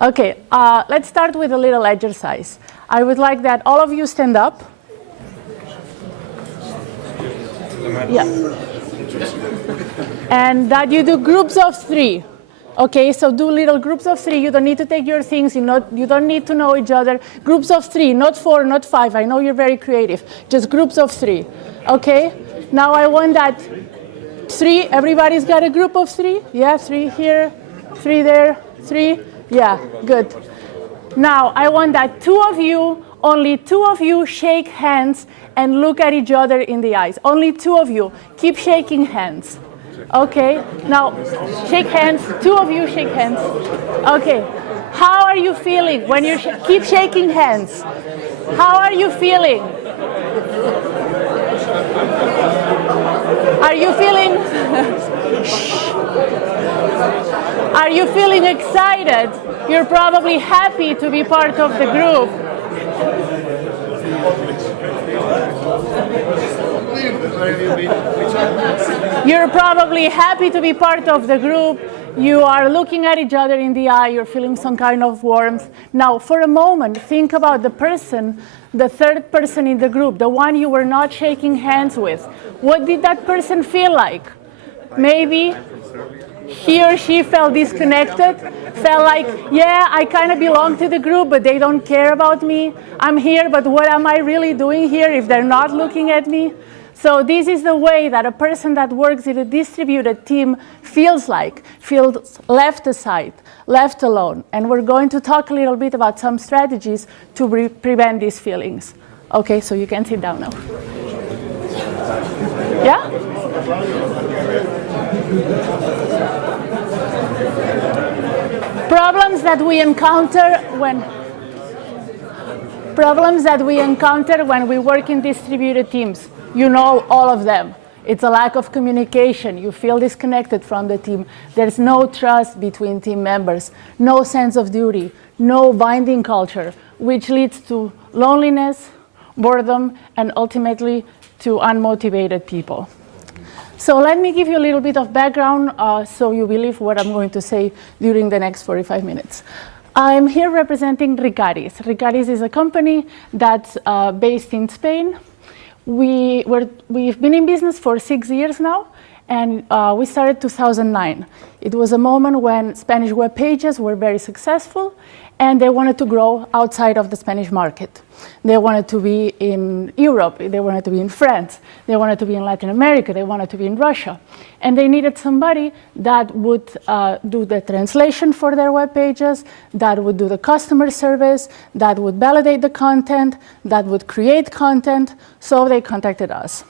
Okay, let's start with a little exercise. I would like that all of you stand up. Yeah. And that you do groups of 3. Okay, so do little groups of 3. You don't need to take your things. You don't need to know each other. Groups of 3, not 4, not 5. I know you're very creative. Just groups of 3. Okay? Now I want that 3. Everybody's got a group of 3? Yeah, 3 here, 3 there, 3. Yeah, good. Now I want that 2 of you, only 2 of you shake hands and look at each other in the eyes. Only 2 of you. Keep shaking hands. Okay, now shake hands. 2 of you shake hands. Okay, how are you feeling when you keep shaking hands? How are you feeling? Are you feeling? Are you feeling excited? You're probably happy to be part of the group. You're probably happy to be part of the group. You are looking at each other in the eye. You're feeling some kind of warmth. Now, for a moment, think about the person, the third person in the group, the one you were not shaking hands with. What did that person feel like? Maybe he or she felt disconnected, felt like, yeah, I kind of belong to the group, but they don't care about me. I'm here, but what am I really doing here if they're not looking at me? So this is the way that a person that works in a distributed team feels like, feels left aside, left alone. And we're going to talk a little bit about some strategies to prevent these feelings. Okay, so you can sit down now. Yeah? Problems that we encounter when we work in distributed teams. You know all of them. It's a lack of communication. You feel disconnected from the team. There's no trust between team members, no sense of duty, no binding culture, which leads to loneliness, boredom, and ultimately to unmotivated people. So let me give you a little bit of background so you believe what I'm going to say during the next 45 minutes. I'm here representing Ricaris. Ricaris is a company that's based in Spain. We've been in business for 6 years now, and we started 2009. It was a moment when Spanish web pages were very successful, and they wanted to grow outside of the Spanish market. They wanted to be in Europe, they wanted to be in France, they wanted to be in Latin America, they wanted to be in Russia. And they needed somebody that would do the translation for their web pages, that would do the customer service, that would validate the content, that would create content. So they contacted us.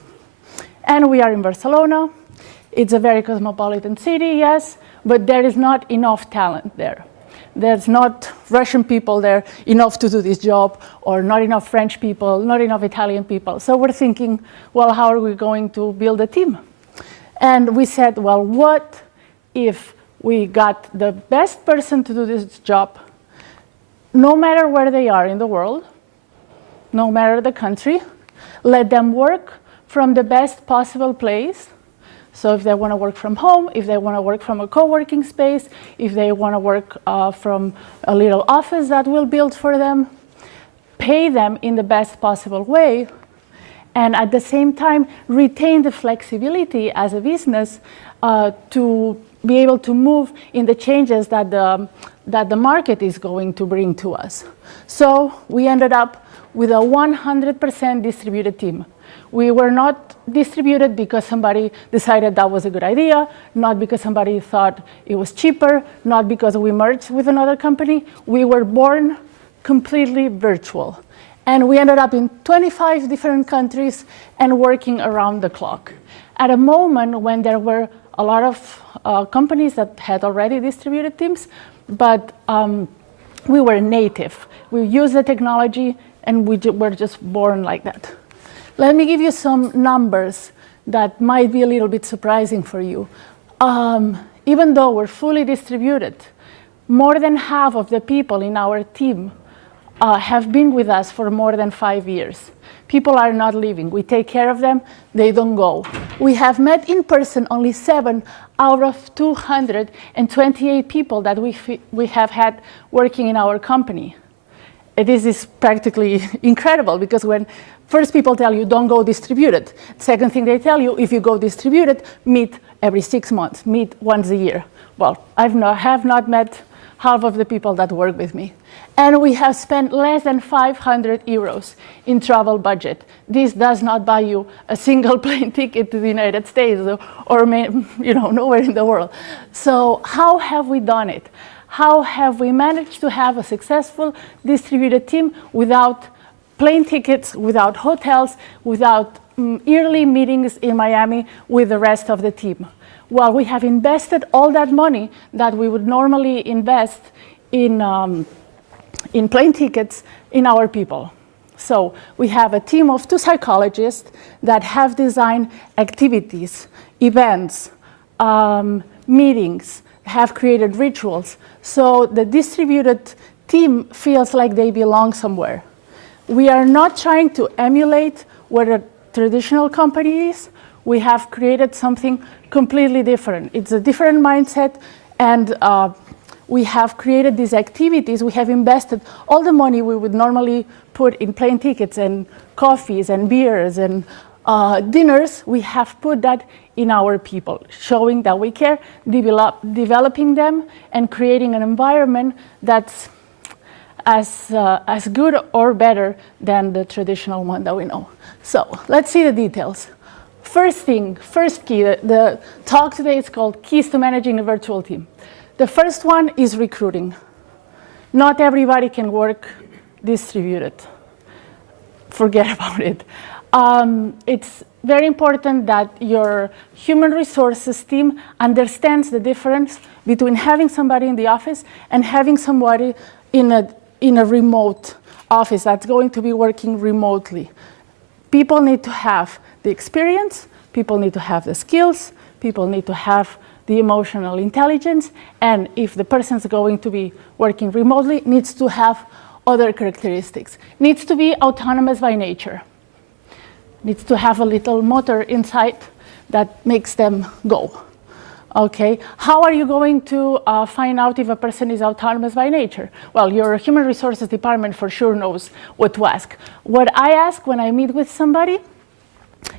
And we are in Barcelona. It's a very cosmopolitan city, yes, but there is not enough talent there. There's not Russian people there enough to do this job, or not enough French people, not enough Italian people. So we're thinking, well, how are we going to build a team? And we said, well, what if we got the best person to do this job, no matter where they are in the world, no matter the country, let them work from the best possible place. So if they want to work from home, if they want to work from a co-working space, if they want to work from a little office that we'll build for them, pay them in the best possible way, and at the same time retain the flexibility as a business to be able to move in the changes that the market is going to bring to us. So we ended up with a 100% distributed team. We were not distributed because somebody decided that was a good idea, not because somebody thought it was cheaper, not because we merged with another company. We were born completely virtual. And we ended up in 25 different countries and working around the clock. At a moment when there were a lot of companies that had already distributed teams, but we were native. We used the technology, and we were just born like that. Let me give you some numbers that might be a little bit surprising for you. Even though we're fully distributed, more than half of the people in our team have been with us for more than 5 years. People are not leaving. We take care of them. They don't go. We have met in person only 7 out of 228 people that we have had working in our company. This is practically incredible, because when first people tell you don't go distributed, second thing they tell you, if you go distributed, meet every 6 months, meet once a year. Well, I have not met half of the people that work with me. And we have spent less than 500 euros in travel budget. This does not buy you a single plane ticket to the United States or nowhere in the world. So how have we done it? How have we managed to have a successful distributed team without plane tickets, without hotels, without yearly meetings in Miami with the rest of the team? Well, we have invested all that money that we would normally invest in plane tickets in our people. So we have a team of 2 psychologists that have designed activities, events, meetings, have created rituals, so the distributed team feels like they belong somewhere. We are not trying to emulate what a traditional company is. We have created something completely different. It's a different mindset, and we have created these activities. We have invested all the money we would normally put in plane tickets and coffees and beers and dinners. We have put that in our people, showing that we care, developing them, and creating an environment that's as good or better than the traditional one that we know. So let's see the details. First key, the talk today is called Keys to Managing a Virtual Team. The first one is recruiting. Not everybody can work distributed. Forget about it. It's very important that your human resources team understands the difference between having somebody in the office and having somebody in a remote office that's going to be working remotely. People need to have the experience, people need to have the skills, people need to have the emotional intelligence, and if the person's going to be working remotely, needs to have other characteristics. Needs to be autonomous by nature. Needs to have a little motor inside that makes them go. Okay, how are you going to find out if a person is autonomous by nature? Well, your human resources department for sure knows what to ask. What I ask when I meet with somebody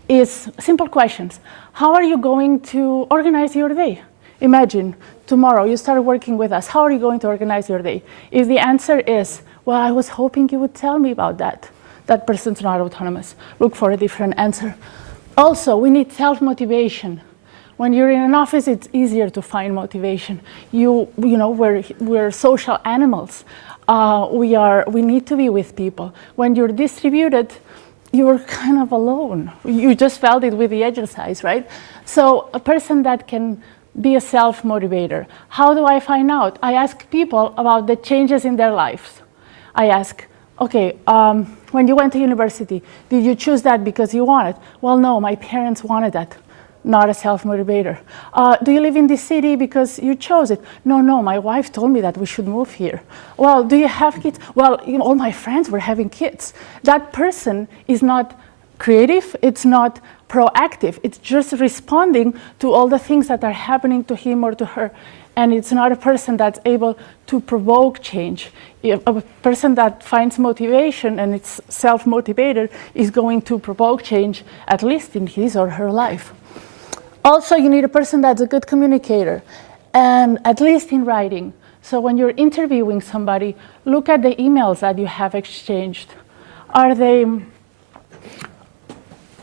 is simple questions. How are you going to organize your day? Imagine tomorrow you start working with us. How are you going to organize your day? If the answer is, well, I was hoping you would tell me about that, that person's not autonomous. Look for a different answer. Also, we need self-motivation. When you're in an office, it's easier to find motivation. We're social animals. We need to be with people. When you're distributed, you're kind of alone. You just felt it with the exercise, right? So a person that can be a self-motivator. How do I find out? I ask people about the changes in their lives. I ask, okay, when you went to university, did you choose that because you wanted? Well, no, my parents wanted that. Not a self-motivator. Do you live in this city because you chose it? No, my wife told me that we should move here. Well, do you have kids? Well, all my friends were having kids. That person is not creative, it's not proactive, it's just responding to all the things that are happening to him or to her. And it's not a person that's able to provoke change. A person that finds motivation and it's self-motivated is going to provoke change, at least in his or her life. Also, you need a person that's a good communicator, and at least in writing. So when you're interviewing somebody, look at the emails that you have exchanged.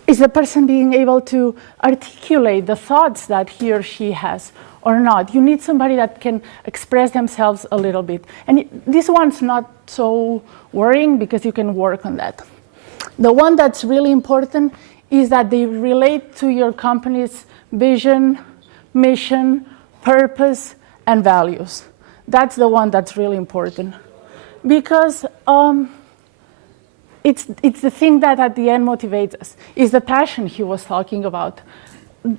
Is the person being able to articulate the thoughts that he or she has or not? You need somebody that can express themselves a little bit. And this one's not so worrying because you can work on that. The one that's really important is that they relate to your company's vision, mission, purpose, and values. That's the one that's really important. Because it's the thing that at the end motivates us. It's the passion he was talking about.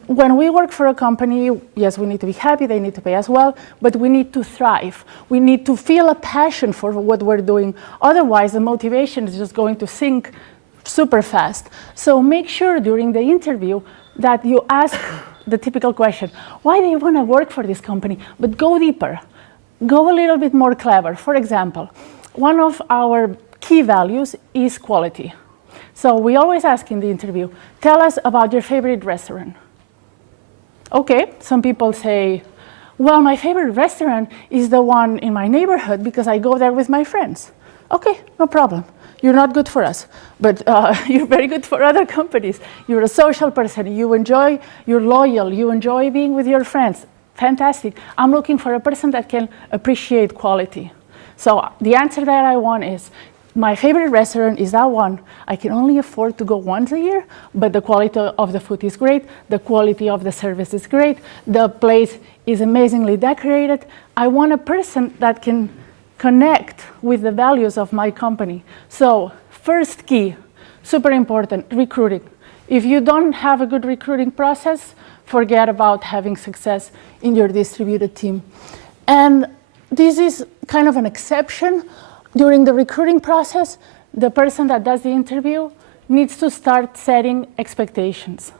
when we work for a company, yes, we need to be happy, they need to pay us well, but we need to thrive. We need to feel a passion for what we're doing. Otherwise, the motivation is just going to sink super fast. So make sure during the interview that you ask the typical question, why do you want to work for this company? But go deeper. Go a little bit more clever. For example, one of our key values is quality. So we always ask in the interview, tell us about your favorite restaurant. Okay, some people say, well, my favorite restaurant is the one in my neighborhood because I go there with my friends. Okay, no problem. You're not good for us, but you're very good for other companies. You're a social person, you're loyal, you enjoy being with your friends. Fantastic. I'm looking for a person that can appreciate quality. So the answer that I want is, my favorite restaurant is that one. I can only afford to go once a year, but the quality of the food is great. The quality of the service is great. The place is amazingly decorated. I want a person that can connect with the values of my company. So first key, super important, recruiting. If you don't have a good recruiting process, forget about having success in your distributed team. And this is kind of an exception. During the recruiting process, the person that does the interview needs to start setting expectations.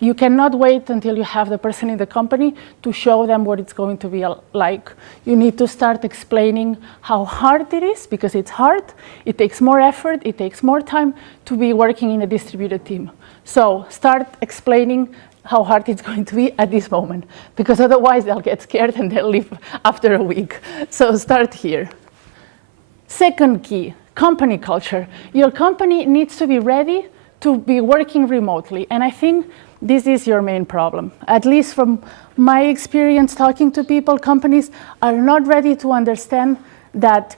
You cannot wait until you have the person in the company to show them what it's going to be like. You need to start explaining how hard it is, because it's hard. It takes more effort. It takes more time to be working in a distributed team. So start explaining how hard it's going to be at this moment, because otherwise they'll get scared and they'll leave after a week. So start here. Second key, company culture. Your company needs to be ready to be working remotely. And I think this is your main problem. At least from my experience talking to people, companies are not ready to understand that,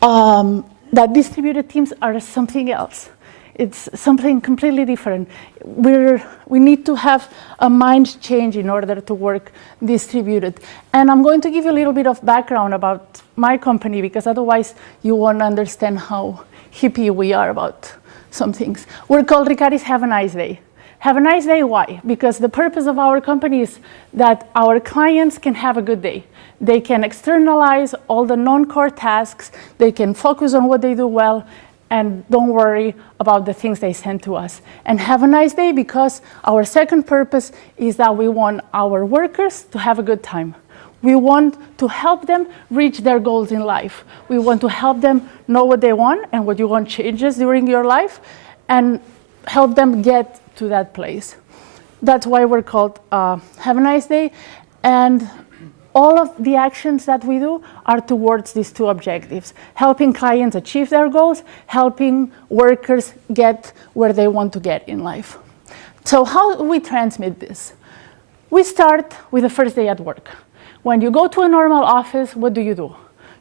that distributed teams are something else. It's something completely different. We need to have a mind change in order to work distributed. And I'm going to give you a little bit of background about my company, because otherwise you won't understand how hippie we are about some things. We're called Ricaris Have a Nice Day. Have a nice day, why? Because the purpose of our company is that our clients can have a good day. They can externalize all the non-core tasks, they can focus on what they do well, and don't worry about the things they send to us. And have a nice day, because our second purpose is that we want our workers to have a good time. We want to help them reach their goals in life. We want to help them know what they want and what you want changes during your life, and help them get to that place. That's why we're called Have a Nice Day. And all of the actions that we do are towards these two objectives: helping clients achieve their goals, helping workers get where they want to get in life. So how do we transmit this? We start with the first day at work. When you go to a normal office, what do?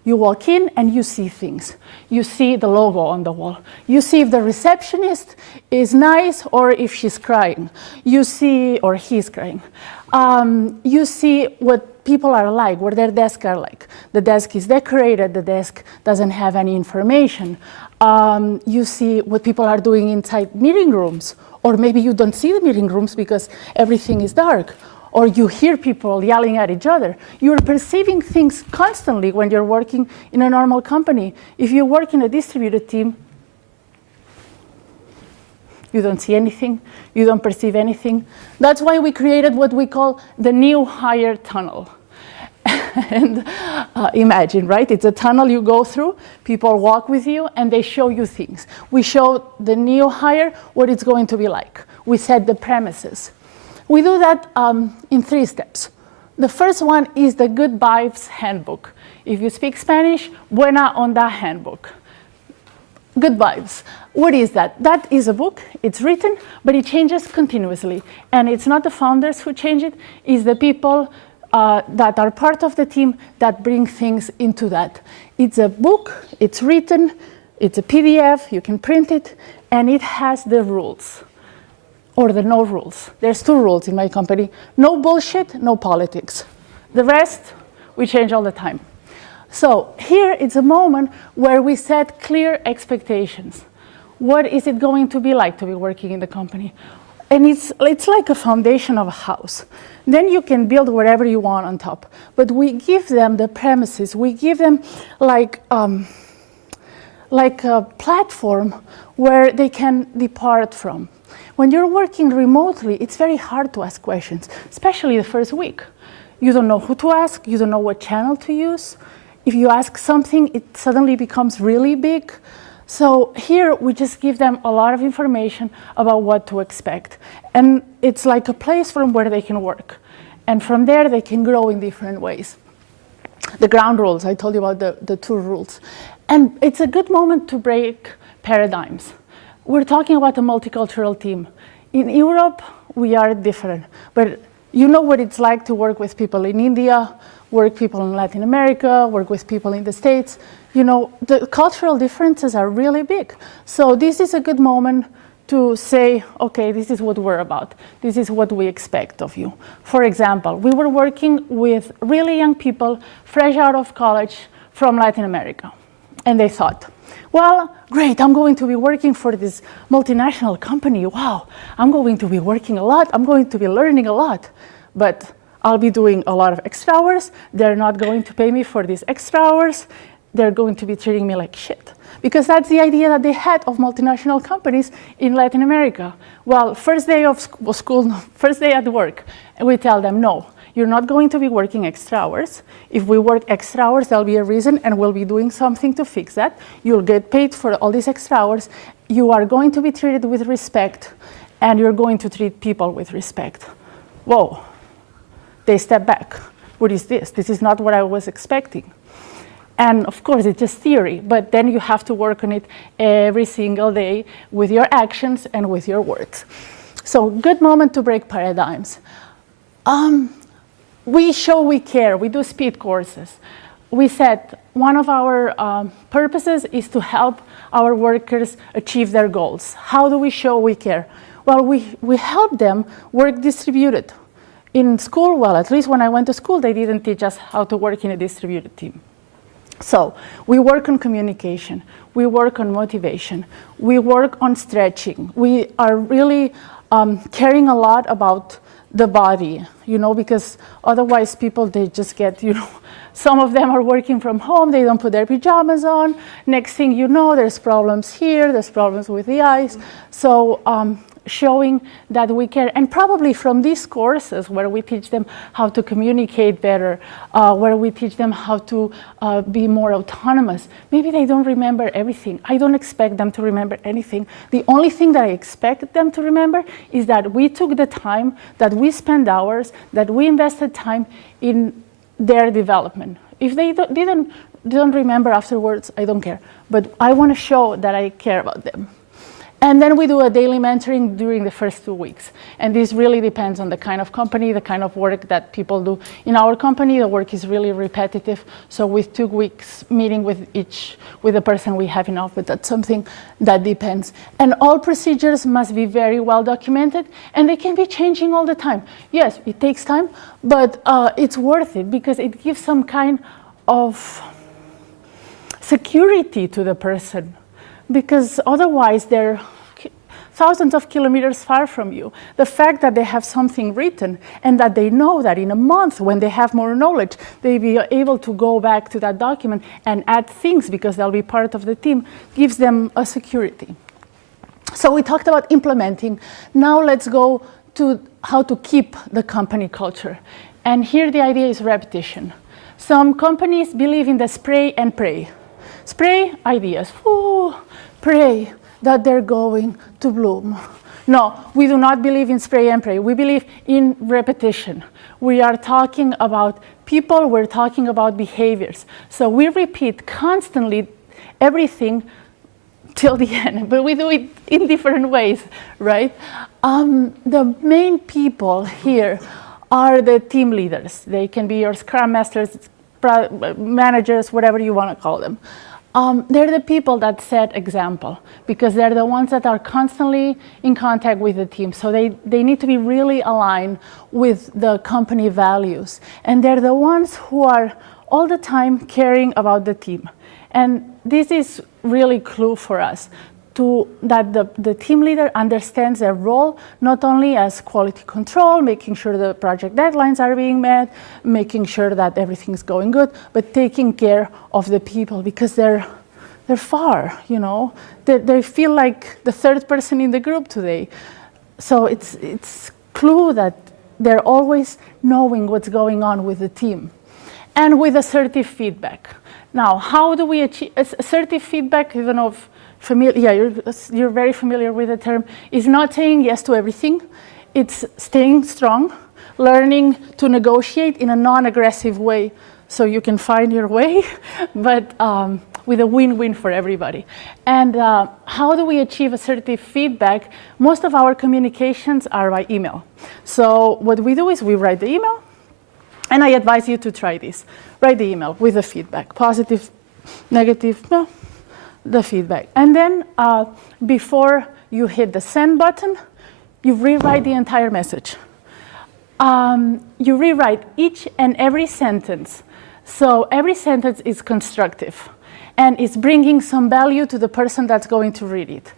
You walk in and you see things. You see the logo on the wall. You see if the receptionist is nice or if she's crying. You see, or he's crying. You see what people are like, what their desks are like. The desk is decorated, the desk doesn't have any information. You see what people are doing inside meeting rooms, or maybe you don't see the meeting rooms because everything is dark. Or you hear people yelling at each other. You're perceiving things constantly when you're working in a normal company. If you work in a distributed team, you don't see anything, you don't perceive anything. That's why we created what we call the new hire tunnel. And imagine, right? It's a tunnel you go through, people walk with you, and they show you things. We show the new hire what it's going to be like. We set the premises. We do that in 3 steps. The first one is the Good Vibes Handbook. If you speak Spanish, Buena Onda Handbook. Good Vibes. What is that? That is a book. It's written, but it changes continuously. And it's not the founders who change it, it's the people that are part of the team that bring things into that. It's a book, it's written, it's a PDF, you can print it, and it has the rules. Or the no rules. There's 2 rules in my company. No bullshit, no politics. The rest, we change all the time. So here it's a moment where we set clear expectations. What is it going to be like to be working in the company? And it's like a foundation of a house. Then you can build whatever you want on top. But we give them the premises. We give them like a platform where they can depart from. When you're working remotely, it's very hard to ask questions, especially the first week. You don't know who to ask. You don't know what channel to use. If you ask something, it suddenly becomes really big. So here we just give them a lot of information about what to expect. And it's like a place from where they can work. And from there, they can grow in different ways. The ground rules, I told you about the 2 rules. And it's a good moment to break paradigms. We're talking about a multicultural team. In Europe, we are different. But you know what it's like to work with people in India, work people in Latin America, work with people in the States. You know, the cultural differences are really big. So this is a good moment to say, okay, this is what we're about. This is what we expect of you. For example, we were working with really young people fresh out of college from Latin America. And they thought, well, great, I'm going to be working for this multinational company. Wow, I'm going to be working a lot. I'm going to be learning a lot. But I'll be doing a lot of extra hours. They're not going to pay me for these extra hours. They're going to be treating me like shit. Because that's the idea that they had of multinational companies in Latin America. Well, first day of school, first day at work, and we tell them, no, you're not going to be working extra hours. If we work extra hours, there'll be a reason, and we'll be doing something to fix that. You'll get paid for all these extra hours. You are going to be treated with respect, and you're going to treat people with respect. Whoa. They step back. What is this? This is not what I was expecting. And of course, it's just theory, but then you have to work on it every single day with your actions and with your words. So good moment to break paradigms. We show we care. We do speed courses. We said one of our purposes is to help our workers achieve their goals. How do we show we care? Well, we help them work distributed. In school, well, at least when I went to school, they didn't teach us how to work in a distributed team. So we work on communication, we work on motivation, we work on stretching. We are really caring a lot about the body, you know, because otherwise people, they just get, you know, some of them are working from home, they don't put their pajamas on. Next thing you know, there's problems here, there's problems with the eyes. So showing that we care, and probably from these courses where we teach them how to communicate better, where we teach them how to be more autonomous. Maybe they don't remember everything. I don't expect them to remember anything. The only thing that I expect them to remember is that we took the time, that we spent hours, that we invested time in their development. If they don't remember afterwards, I don't care. But I want to show that I care about them. And then we do a daily mentoring during the first 2 weeks. And this really depends on the kind of company, the kind of work that people do. In our company, the work is really repetitive. So with 2 weeks meeting with the person we have enough, but that's something that depends. And all procedures must be very well documented, and they can be changing all the time. Yes, it takes time, but it's worth it because it gives some kind of security to the person. Because otherwise they're thousands of kilometers far from you. The fact that they have something written and that they know that in a month when they have more knowledge, they'll be able to go back to that document and add things because they'll be part of the team, gives them a security. So we talked about implementing. Now let's go to how to keep the company culture. And here the idea is repetition. Some companies believe in the spray and pray. Spray ideas, pray that they're going to bloom. No, we do not believe in spray and pray. We believe in repetition. We are talking about people, we're talking about behaviors. So we repeat constantly everything till the end, but we do it in different ways, right? The main people here are the team leaders. They can be your scrum masters, managers, whatever you want to call them. They're the people that set example because they're the ones that are constantly in contact with the team. So they need to be really aligned with the company values. And they're the ones who are all the time caring about the team. And this is really clue for us. that the team leader understands their role, not only as quality control, making sure the project deadlines are being met, making sure that everything's going good, but taking care of the people, because they're far, you know. They feel like the third person in the group today. So it's clue that they're always knowing what's going on with the team. And with assertive feedback. Now, how do we achieve assertive feedback? Even of you're very familiar with the term, is not saying yes to everything. It's staying strong, learning to negotiate in a non-aggressive way so you can find your way, but with a win-win for everybody. And how do we achieve assertive feedback? Most of our communications are by email. So what we do is we write the email, and I advise you to try this. Write the email with the feedback, positive, negative, no, the feedback. And then before you hit the send button, you rewrite the entire message. You rewrite each and every sentence. So every sentence is constructive and is bringing some value to the person that's going to read it.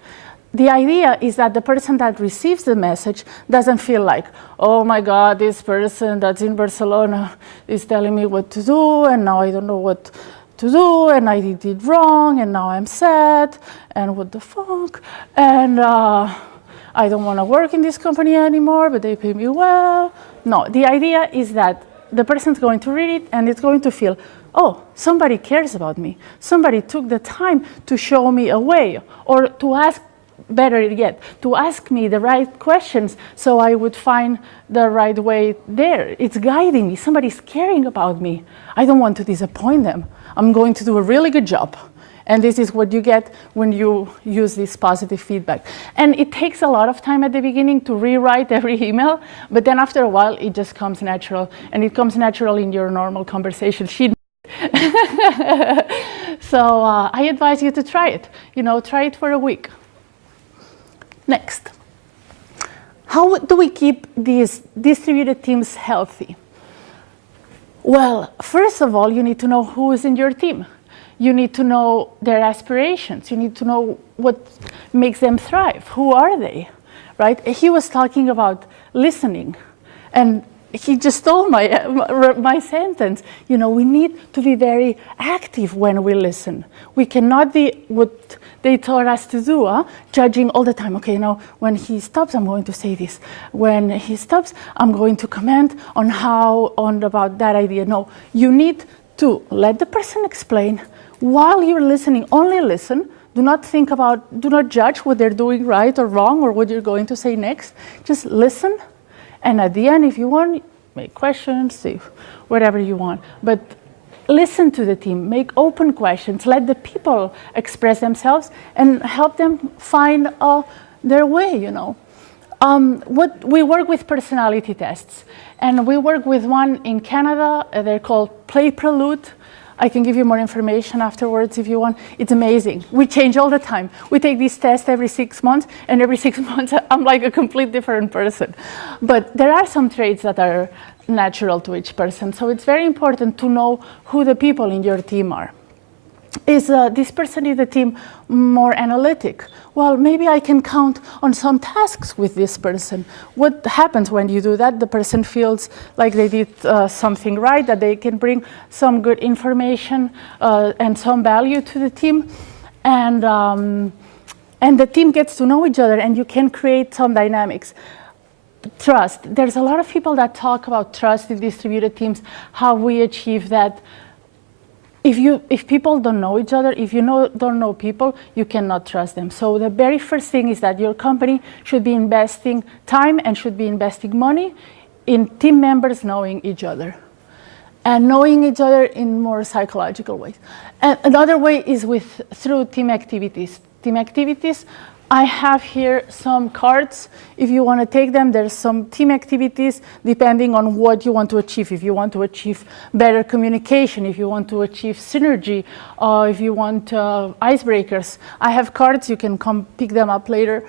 The idea is that the person that receives the message doesn't feel like, oh my God, this person that's in Barcelona is telling me what to do, and now I don't know what to do, and I did it wrong, and now I'm sad, and what the fuck, and I don't want to work in this company anymore, but they pay me well. No, the idea is that the person's going to read it, and it's going to feel, oh, somebody cares about me. Somebody took the time to show me a way, or to ask, better yet, to ask me the right questions so I would find the right way there. It's guiding me. Somebody's caring about me. I don't want to disappoint them. I'm going to do a really good job. And this is what you get when you use this positive feedback. And it takes a lot of time at the beginning to rewrite every email, but then after a while, it just comes natural. And it comes natural in your normal conversation. So I advise you to try it. You know, try it for a week. Next. How do we keep these distributed teams healthy? Well, first of all, you need to know who is in your team. You need to know their aspirations. You need to know what makes them thrive. Who are they, right? He was talking about listening, and he just stole my sentence. You know, we need to be very active when we listen. We cannot be what they taught us to do, judging all the time. Okay, now when he stops, I'm going to say this. When he stops, I'm going to comment on about that idea. No, you need to let the person explain. While you're listening, only listen. Do not judge what they're doing right or wrong or what you're going to say next. Just listen. And at the end, if you want, make questions, say whatever you want. But listen to the team, make open questions, let the people express themselves and help them find their way, you know. We work with personality tests, and we work with one in Canada. They're called Play Prelude. I can give you more information afterwards if you want. It's amazing. We change all the time. We take these tests every 6 months, and every 6 months I'm like a complete different person. But there are some traits that are natural to each person. So it's very important to know who the people in your team are. Is this person in the team more analytic? Well, maybe I can count on some tasks with this person. What happens when you do that? The person feels like they did something right, that they can bring some good information and some value to the team. And the team gets to know each other, and you can create some dynamics. Trust. There's a lot of people that talk about trust in distributed teams, how we achieve that. If people don't know each other, if you don't know people, you cannot trust them. So the very first thing is that your company should be investing time and should be investing money in team members knowing each other. And knowing each other in more psychological ways. And another way is through team activities. Team activities, I have here some cards. If you want to take them, there's some team activities depending on what you want to achieve. If you want to achieve better communication, if you want to achieve synergy, if you want icebreakers, I have cards. You can come pick them up later.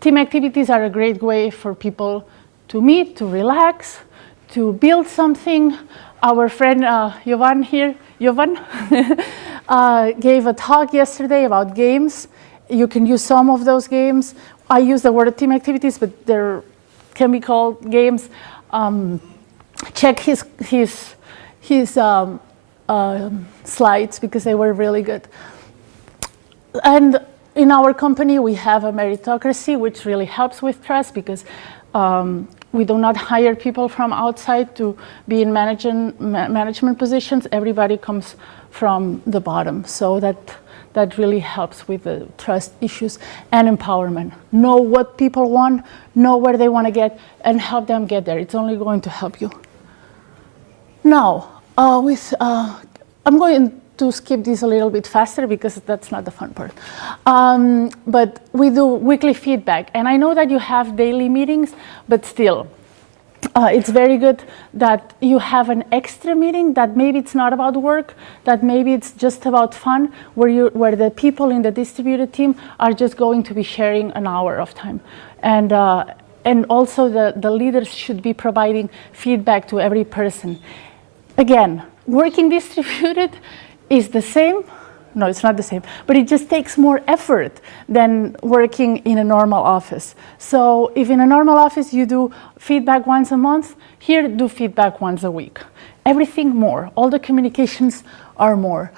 Team activities are a great way for people to meet, to relax, to build something. Our friend Jovan here, gave a talk yesterday about games. you can use some of those games. I use the word team activities, but they're can be called games. Check his slides because they were really good. And in our company, we have a meritocracy, which really helps with trust because we do not hire people from outside to be in management positions. Everybody comes from the bottom. So that really helps with the trust issues and empowerment. Know what people want, know where they want to get, and help them get there. It's only going to help you. Now, I'm going to skip this a little bit faster because that's not the fun part. But we do weekly feedback. And I know that you have daily meetings, but still, it's very good that you have an extra meeting that maybe it's not about work, that maybe it's just about fun, where the people in the distributed team are just going to be sharing an hour of time. And also the leaders should be providing feedback to every person. Again, working distributed is the same. No, it's not the same, but it just takes more effort than working in a normal office. So if in a normal office you do feedback once a month, here do feedback once a week. Everything more, all the communications are more.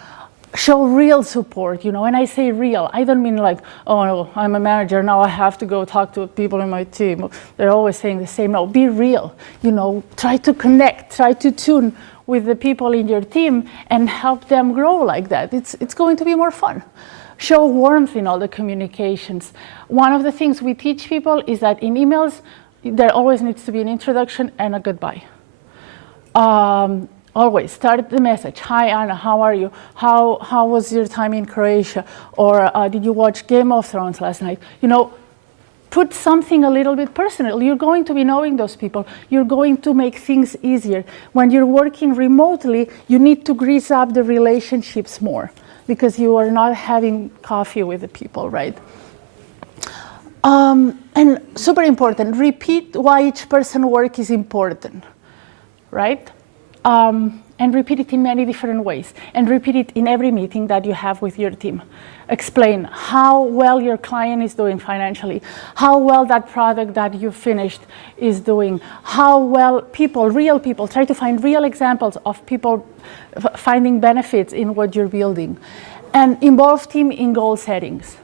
Show real support, you know, and I say real, I don't mean like, oh no, I'm a manager, now I have to go talk to people in my team. They're always saying the same. No, be real, you know, try to connect, try to tune with the people in your team and help them grow like that. It's going to be more fun. Show warmth in all the communications. One of the things we teach people is that in emails, there always needs to be an introduction and a goodbye. Always start the message. Hi, Anna, how are you? How was your time in Croatia? Or did you watch Game of Thrones last night? You know, put something a little bit personal. You're going to be knowing those people. You're going to make things easier. When you're working remotely, you need to grease up the relationships more because you are not having coffee with the people, right? And super important, repeat why each person's work is important, right? And repeat it in many different ways. And repeat it in every meeting that you have with your team. Explain how well your client is doing financially, how well that product that you finished is doing, how well people, real people, try to find real examples of people finding benefits in what you're building. And involve team in goal settings.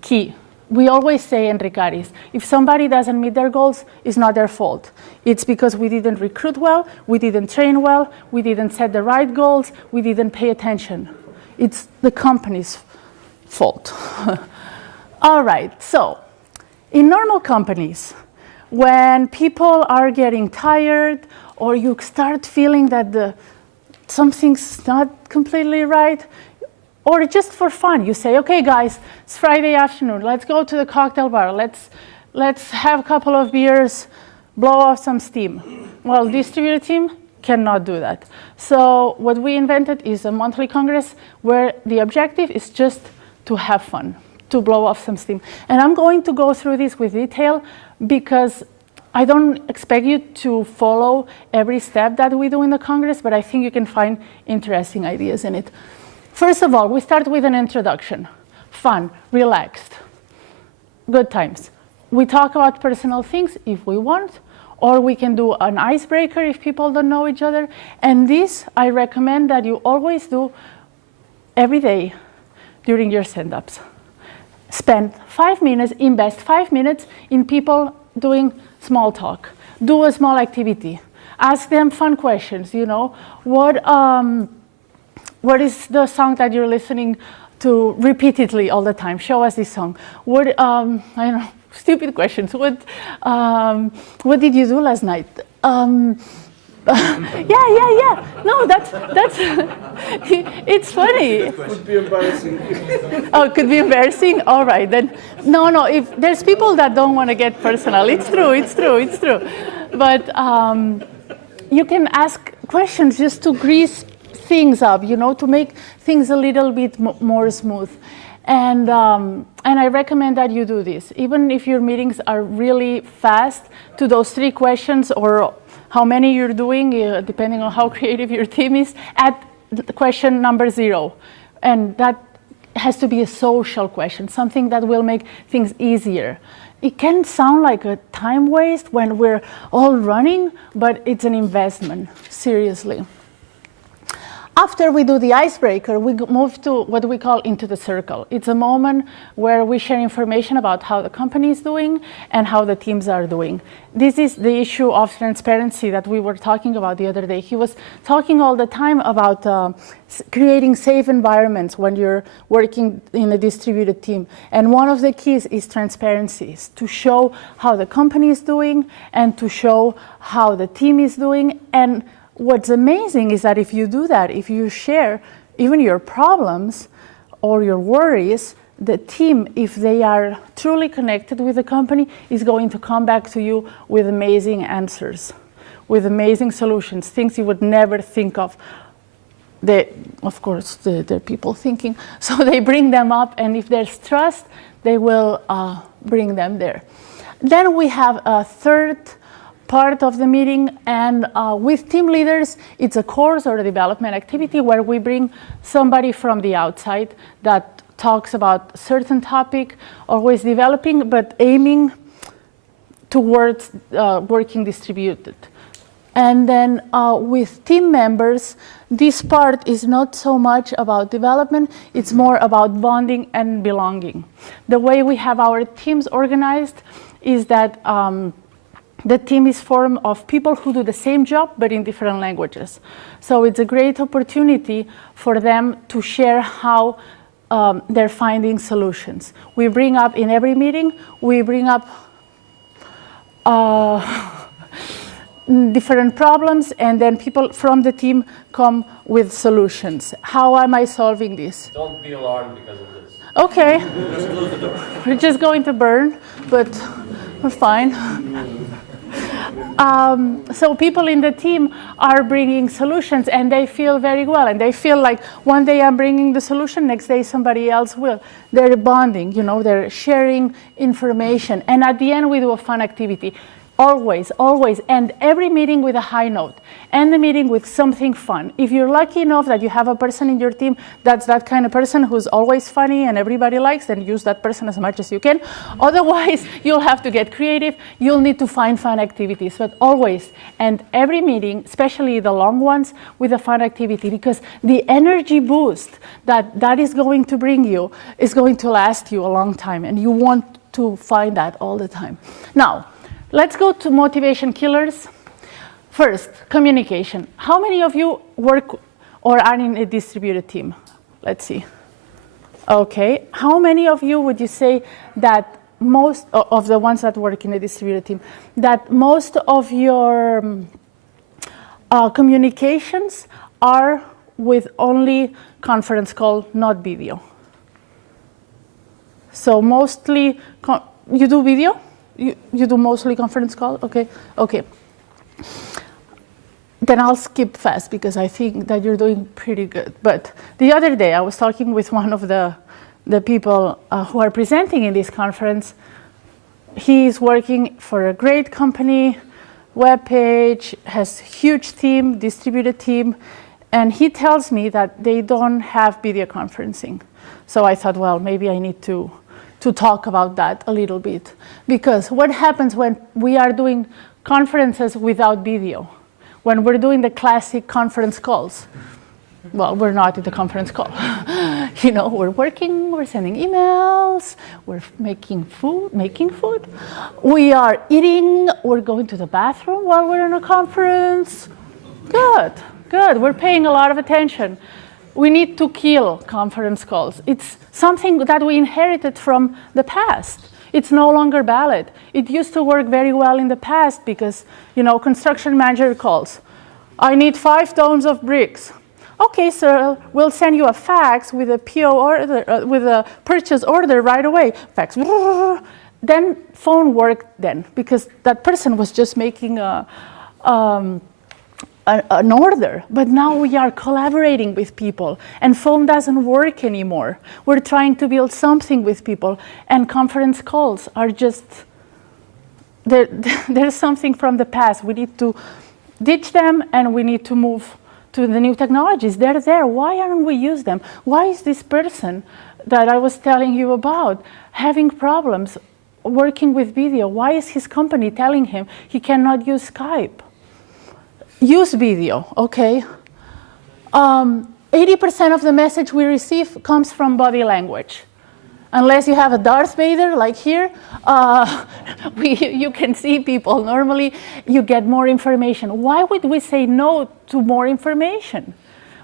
Key. We always say in Ricaris, if somebody doesn't meet their goals, it's not their fault. It's because we didn't recruit well, we didn't train well, we didn't set the right goals, we didn't pay attention. It's the company's fault. All right, so in normal companies, when people are getting tired or you start feeling that something's not completely right, or just for fun, you say, okay guys, it's Friday afternoon, let's go to the cocktail bar, let's have a couple of beers, blow off some steam. Well, distributed team cannot do that. So what we invented is a monthly congress where the objective is just to have fun, to blow off some steam. And I'm going to go through this with detail because I don't expect you to follow every step that we do in the congress, but I think you can find interesting ideas in it. First of all, we start with an introduction. Fun, relaxed, good times. We talk about personal things if we want, or we can do an icebreaker if people don't know each other. And this, I recommend that you always do every day during your stand-ups. Spend 5 minutes, invest 5 minutes in people doing small talk. Do a small activity. Ask them fun questions, you know. What is the song that you're listening to repeatedly all the time? Show us this song. I don't know, stupid questions. What did you do last night? Yeah. No, that's it's funny. It could be embarrassing. Oh, it could be embarrassing? All right, then. No, if there's people that don't want to get personal, it's true. But you can ask questions just to grease things up, you know, to make things a little bit more smooth. And I recommend that you do this. Even if your meetings are really fast, to those 3 questions or how many you're doing, depending on how creative your team is, at question number 0. And that has to be a social question, something that will make things easier. It can sound like a time waste when we're all running, but it's an investment, seriously. After we do the icebreaker, we move to what we call into the circle. It's a moment where we share information about how the company is doing and how the teams are doing. This is the issue of transparency that we were talking about the other day. He was talking all the time about creating safe environments when you're working in a distributed team. And one of the keys is transparency, to show how the company is doing and to show how the team is doing. And what's amazing is that if you do that, if you share even your problems or your worries, the team, if they are truly connected with the company, is going to come back to you with amazing answers, with amazing solutions, things you would never think of. Of course, the people thinking, so they bring them up, and if there's trust, they will bring them there. Then we have a third part of the meeting, and with team leaders, it's a course or a development activity where we bring somebody from the outside that talks about a certain topic, always developing, but aiming towards working distributed. And then with team members, this part is not so much about development, it's more about bonding and belonging. The way we have our teams organized is that the team is formed of people who do the same job but in different languages. So it's a great opportunity for them to share how they're finding solutions. We bring up in every meeting, we bring up different problems, and then people from the team come with solutions. How am I solving this? Don't be alarmed because of this. Okay. Just close the door. We're just going to burn, but we're fine. So people in the team are bringing solutions, and they feel very well, and they feel like one day I'm bringing the solution, next day somebody else will. They're bonding, you know, they're sharing information, and at the end we do a fun activity. Always, always, and every meeting with a high note, and the meeting with something fun. If you're lucky enough that you have a person in your team that's that kind of person who's always funny and everybody likes, then use that person as much as you can. Otherwise, you'll have to get creative. You'll need to find fun activities, but always, and every meeting, especially the long ones, with a fun activity, because the energy boost that is going to bring you is going to last you a long time, and you want to find that all the time. Now, let's go to motivation killers. First, communication. How many of you work or are in a distributed team? Let's see. Okay. How many of you would you say that most of the ones that work in a distributed team, that most of your communications are with only conference call, not video? So mostly, you do video? You do mostly conference call? Okay, okay. Then I'll skip fast because I think that you're doing pretty good. But the other day I was talking with one of the people who are presenting in this conference. He's working for a great company, webpage, has huge team, distributed team, and he tells me that they don't have video conferencing. So I thought, well, maybe I need to talk about that a little bit. Because what happens when we are doing conferences without video? When we're doing the classic conference calls? Well, we're not in the conference call. You know, we're working, we're sending emails, we're making food. We are eating, we're going to the bathroom while we're in a conference. Good, good, we're paying a lot of attention. We need to kill conference calls. It's something that we inherited from the past. It's no longer valid. It used to work very well in the past because, you know, construction manager calls. I need 5 tons of bricks. Okay, sir, we'll send you a fax with a PO order, with a purchase order right away. Fax. Then phone worked then because that person was just making an order, but now we are collaborating with people, and phone doesn't work anymore. We're trying to build something with people, and conference calls are just, there's something from the past. We need to ditch them, and we need to move to the new technologies. They're there. Why aren't we use them? Why is this person that I was telling you about having problems working with video? Why is his company telling him he cannot use Skype? Use video, okay? 80% of the message we receive comes from body language. Unless you have a Darth Vader, like here, you can see people. Normally, you get more information. Why would we say no to more information?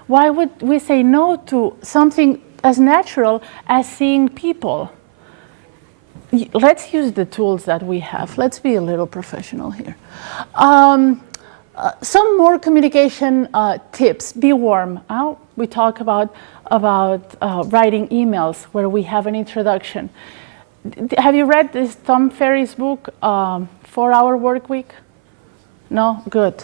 Why would we say no to something as natural as seeing people? Let's use the tools that we have. Let's be a little professional here. Some more communication tips. Be warm. We talk about writing emails where we have an introduction. Have you read this Tom Ferry's book, 4-Hour Work Week? No? Good.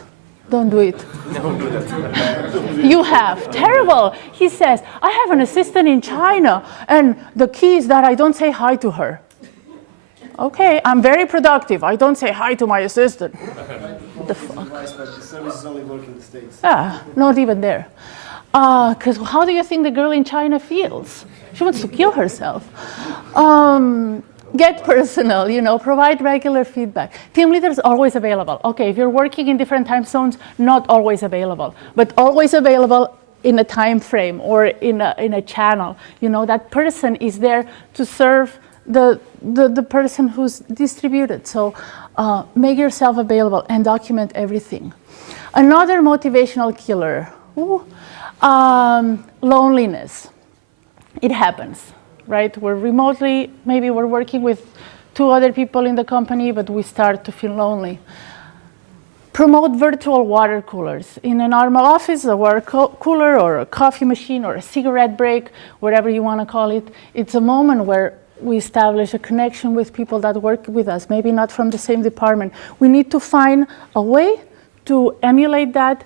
Don't do it. Don't do that. You have. Terrible. He says, I have an assistant in China, and the key is that I don't say hi to her. Okay, I'm very productive. I don't say hi to my assistant. What the fuck? But the service only work in the States. Not even there. Because how do you think the girl in China feels? She wants to kill herself. Get personal, provide regular feedback. Team leaders always available. Okay, if you're working in different time zones, not always available, but always available in a time frame or in a channel. That person is there to serve the person who's distributed. So make yourself available and document everything. Another motivational killer, loneliness. It happens, right? We're remotely, maybe we're working with 2 other people in the company, but we start to feel lonely. Promote virtual water coolers. In a normal office, a water cooler or a coffee machine or a cigarette break, whatever you want to call it, it's a moment where we establish a connection with people that work with us, maybe not from the same department. We need to find a way to emulate that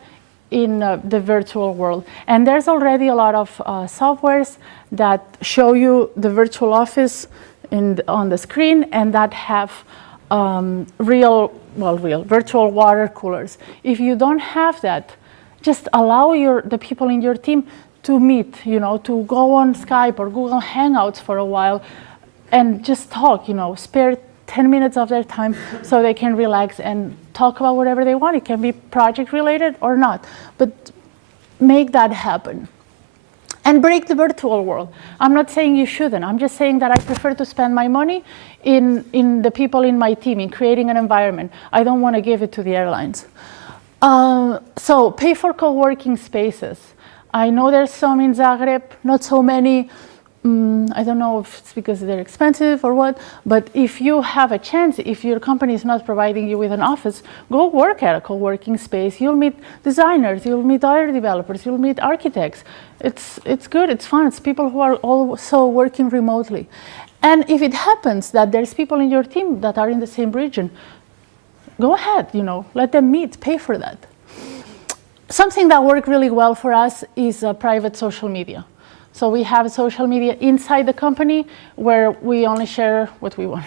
in the virtual world. And there's already a lot of softwares that show you the virtual office on the screen and that have real virtual water coolers. If you don't have that, just allow the people in your team to meet, to go on Skype or Google Hangouts for a while and just talk, spare 10 minutes of their time so they can relax and talk about whatever they want. It can be project related or not, but make that happen. And break the virtual world. I'm not saying you shouldn't. I'm just saying that I prefer to spend my money in the people in my team, in creating an environment. I don't want to give it to the airlines. So pay for co-working spaces. I know there's some in Zagreb, not so many. I don't know if it's because they're expensive or what, but if you have a chance, if your company is not providing you with an office, go work at a co-working space. You'll meet designers, you'll meet other developers, you'll meet architects. It's good, it's fun. It's people who are also working remotely. And if it happens that there's people in your team that are in the same region, go ahead, let them meet, pay for that. Something that worked really well for us is private social media. So we have social media inside the company where we only share what we want.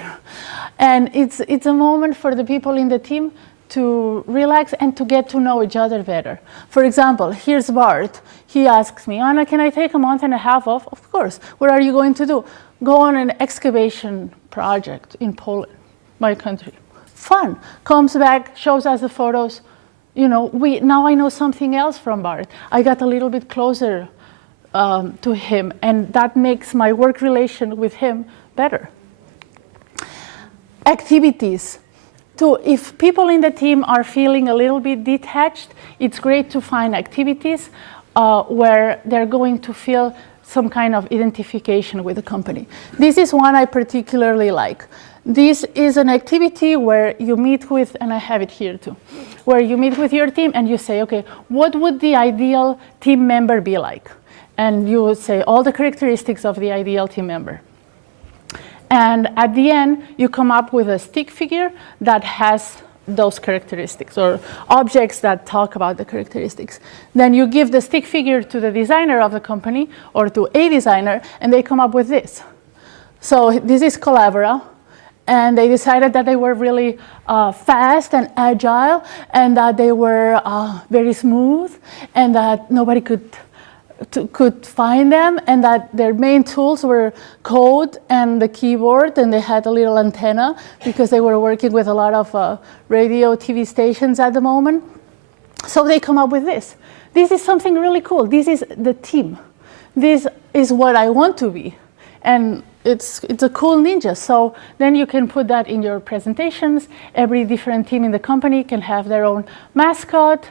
And it's a moment for the people in the team to relax and to get to know each other better. For example, here's Bart. He asks me, Anna, can I take a month and a half off? Of course. What are you going to do? Go on an excavation project in Poland, my country. Fun. Comes back, shows us the photos. Now I know something else from Bart. I got a little bit closer to him, and that makes my work relation with him better. Activities. If people in the team are feeling a little bit detached, it's great to find activities where they're going to feel some kind of identification with the company. This is one I particularly like. This is an activity where you meet with, and I have it here too, where you meet with your team and you say, okay, what would the ideal team member be like? And you would say all the characteristics of the ideal team member. And at the end, you come up with a stick figure that has those characteristics or objects that talk about the characteristics. Then you give the stick figure to the designer of the company or to a designer, and they come up with this. So this is Collabora, And they decided that they were really fast and agile, and that they were very smooth, and that nobody could find them, and that their main tools were code and the keyboard, and they had a little antenna because they were working with a lot of radio, TV stations at the moment. So they come up with this. This is something really cool. This is the team. This is what I want to be. And it's a cool ninja. So then you can put that in your presentations. Every different team in the company can have their own mascot.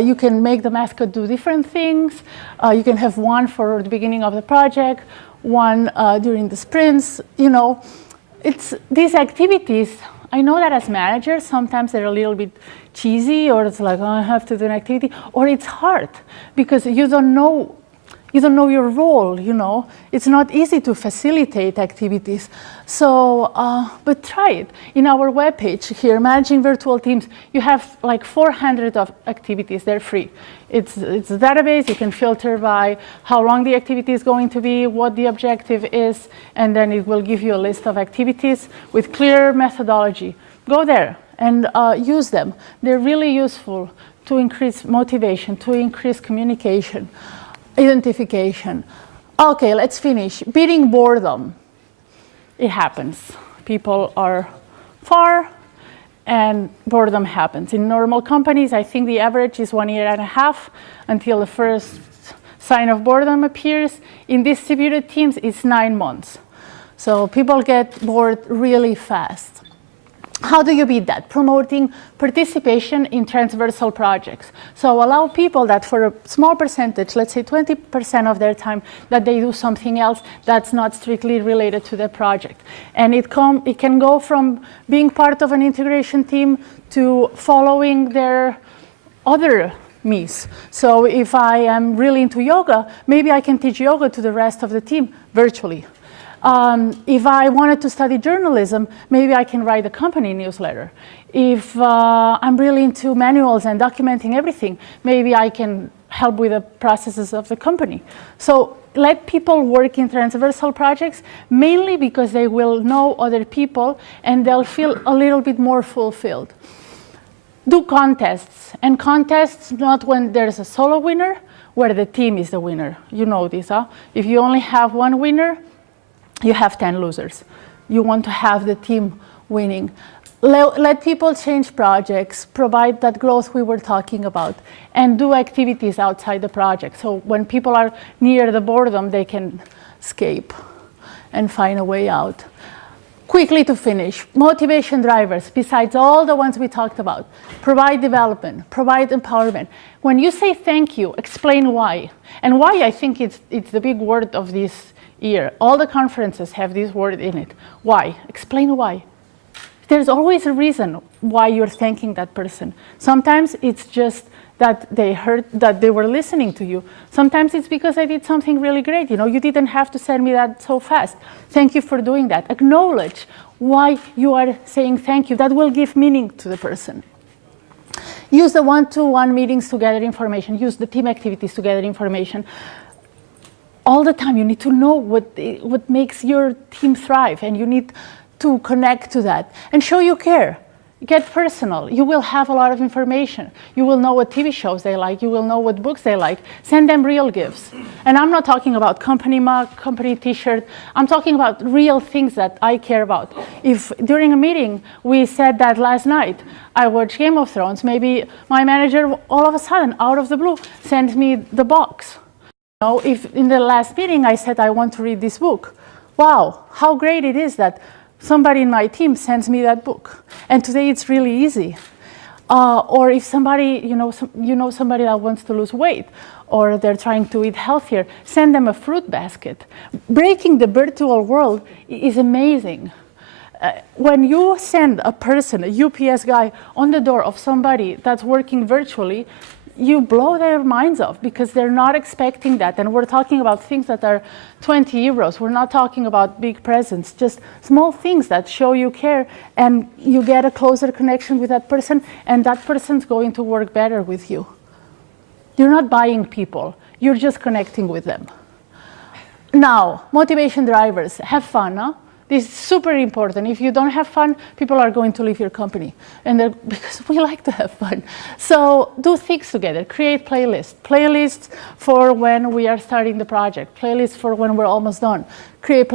You can make the mascot do different things. You can have one for the beginning of the project, one during the sprints. You know, it's these activities. I know that as managers, sometimes they're a little bit cheesy, or it's like, oh, I have to do an activity, or it's hard because you don't know your role, you know. It's not easy to facilitate activities. So, but try it. In our webpage here, Managing Virtual Teams, you have like 400 of activities. They're free. It's a database. You can filter by how long the activity is going to be, what the objective is, and then it will give you a list of activities with clear methodology. Go there and use them. They're really useful to increase motivation, to increase communication, identification. Okay, let's finish. Beating boredom. It happens. People are far, and boredom happens. In normal companies, I think the average is 1.5 years until the first sign of boredom appears. In distributed teams, it's 9 months. So people get bored really fast. How do you beat that? Promoting participation in transversal projects. So allow people that for a small percentage, let's say 20% of their time, that they do something else that's not strictly related to the project. And it can go from being part of an integration team to following their other me's. So if I am really into yoga, maybe I can teach yoga to the rest of the team virtually. If I wanted to study journalism, maybe I can write a company newsletter. If I'm really into manuals and documenting everything, maybe I can help with the processes of the company. So let people work in transversal projects, mainly because they will know other people and they'll feel a little bit more fulfilled. Do contests, and contests not when there's a solo winner, where the team is the winner. You know this, huh? If you only have one winner, you have 10 losers. You want to have the team winning. Let people change projects, provide that growth we were talking about, and do activities outside the project. So when people are near the boredom, they can escape and find a way out. Quickly to finish, motivation drivers, besides all the ones we talked about, provide development, provide empowerment. When you say thank you, explain why. And why, I think it's the big word of this year. All the conferences have this word in it. Why? Explain why. There's always a reason why you're thanking that person. Sometimes it's just that they heard that they were listening to you. Sometimes it's because I did something really great. You know, you didn't have to send me that so fast. Thank you for doing that. Acknowledge why you are saying thank you. That will give meaning to the person. Use the one-to-one meetings to gather information. Use the team activities to gather information. All the time, you need to know what makes your team thrive, and you need to connect to that and show you care. Get personal. You will have a lot of information. You will know what TV shows they like. You will know what books they like. Send them real gifts. And I'm not talking about company mug, company t-shirt. I'm talking about real things that I care about. If during a meeting we said that last night I watched Game of Thrones, maybe my manager all of a sudden, out of the blue, sends me the box. You know, if in the last meeting I said I want to read this book, wow, how great it is that somebody in my team sends me that book. And today it's really easy. Or if somebody, you know somebody that wants to lose weight, or they're trying to eat healthier, send them a fruit basket. Breaking the virtual world is amazing. When you send a person, a UPS guy, on the door of somebody that's working virtually, you blow their minds off because they're not expecting that. And we're talking about things that are 20 euros. We're not talking about big presents, just small things that show you care, and you get a closer connection with that person, and that person's going to work better with you. You're not buying people, you're just connecting with them. Now, motivation drivers, have fun, huh? This is super important. If you don't have fun, people are going to leave your company, and because we like to have fun. So do things together. Create playlists for when we are starting the project, playlists for when we're almost done. Create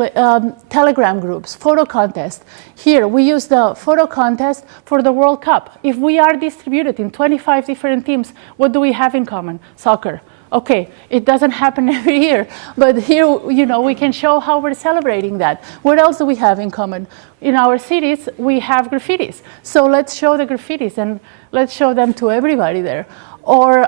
Telegram groups, photo contest. Here we use the photo contest for the World Cup. If we are distributed in 25 different teams, what do we have in common? Soccer. Okay, it doesn't happen every year, but here, we can show how we're celebrating that. What else do we have in common? In our cities, we have graffitis. So let's show the graffitis and let's show them to everybody there. Or